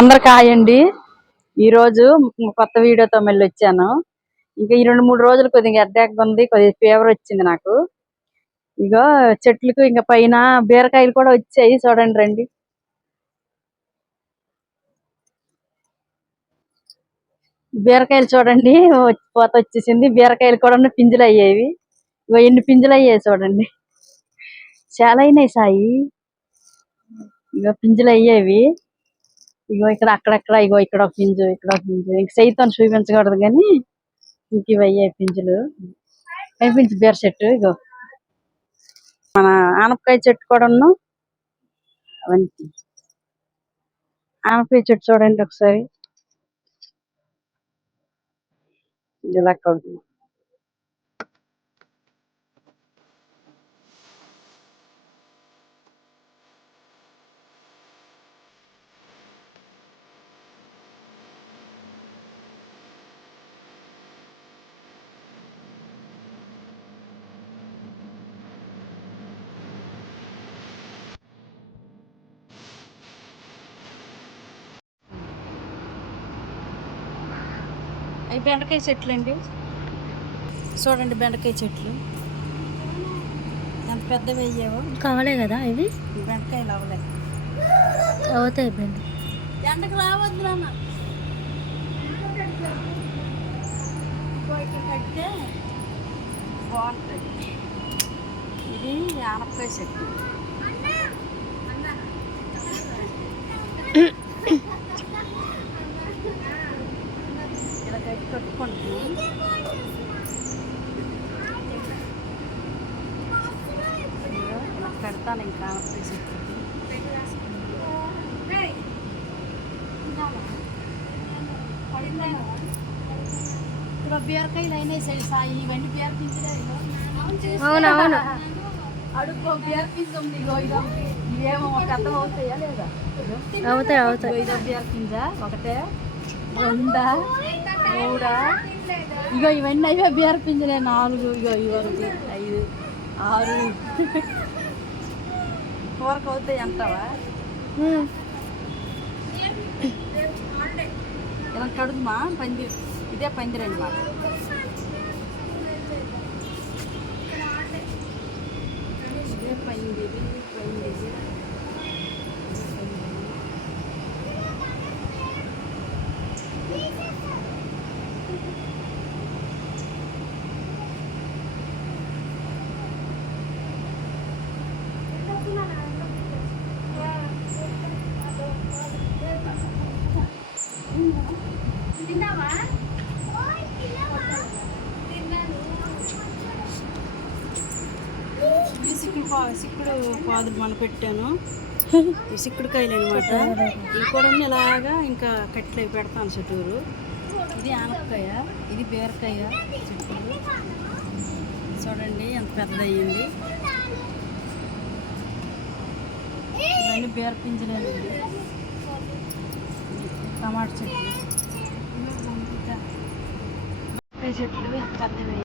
అందరికి హాయ్ అండి. ఈరోజు కొత్త వీడియోతో మళ్ళీ వచ్చాను. ఇంకా ఈ 2-3 రోజులు కొద్దిగా హెడ్ఏక్ ఉంది, కొద్దిగా ఫీవర్ వచ్చింది నాకు. ఇగో చెట్లకు ఇంకా పైన బీరకాయలు కూడా వచ్చాయి, చూడండి రండి. బీరకాయలు చూడండి, పోత వచ్చేసింది. బీరకాయలు కూడా పింజలు అయ్యేవి. ఇగో ఎన్ని పింజలు అయ్యాయి చూడండి, చాలా అయినాయి సాయి. ఇగో పింజలు అయ్యేవి. ఇగో ఇక్కడ అక్కడక్కడ ఇగో ఇక్కడ ఒక పింజు, ఇక్కడ ఒక పింజు. ఇంక సైతం చూపించకూడదు కానీ ఇంక ఇవి అయ్యాయి పింజులు. కనిపించి బీర చెట్టు, ఇగో మన ఆనపకాయ చెట్టు కూడా ఉన్నాం. అవన్నీ ఆనపకాయ చెట్టు చూడండి ఒకసారి, ఇలా కడుగు. అవి బెండకాయ చెట్లు అండి, చూడండి బెండకాయ చెట్లు ఎంత పెద్దవి అయ్యావో. కావాలే కదా ఇవి బెండకాయలు అవ్వలేదు, అవుతాయి. ఎండకు రావద్దు నాన్న, ఇక్కడ కడితే బాగుంటుంది. ఇది ఆనపకాయ చెట్టు, ఇలా గట్టి కట్టుకుంటున్నాం. ఇలా కడతాను ఇంకా ఆనపకాయ చెట్టు. ఇప్పుడు బీరకాయలు అయినాయి సాయి, ఇవన్నీ బీర పింజలే. అవునవును, అడుక్కో బీర పింజ ఉంది, ఇవేమో ఒక అర్థం అవుతాయా లేదా? అవుతాయి అవుతాయి. ఇదో బీర పింజ, ఒకటే, రెండా, మూడా, ఇగో ఇవన్నీ అవే బీర పింజలే. 4, ఇగో 5, 6 కూరకు అవుతాయి అంటావా? ఇలా కడుగుమా పందిరి, ఇదే పందిరి అన్నమాట. ఇదే పందిరి. సిక్కుడు పాదులు మన పెట్టాను, ఈ సిక్కుడుకాయలు అనమాట. ఇవి కూడా ఇలాగా ఇంకా కట్టెలు పెడతాను చుట్టూరు. ఇది ఆనపకాయ, ఇది బీరకాయ చుట్టూరు. చూడండి ఎంత పెద్ద అయ్యింది. ఇవన్నీ బీర పింజలేనండి. టమాటా చెట్లు, చెట్లు పెద్దవి.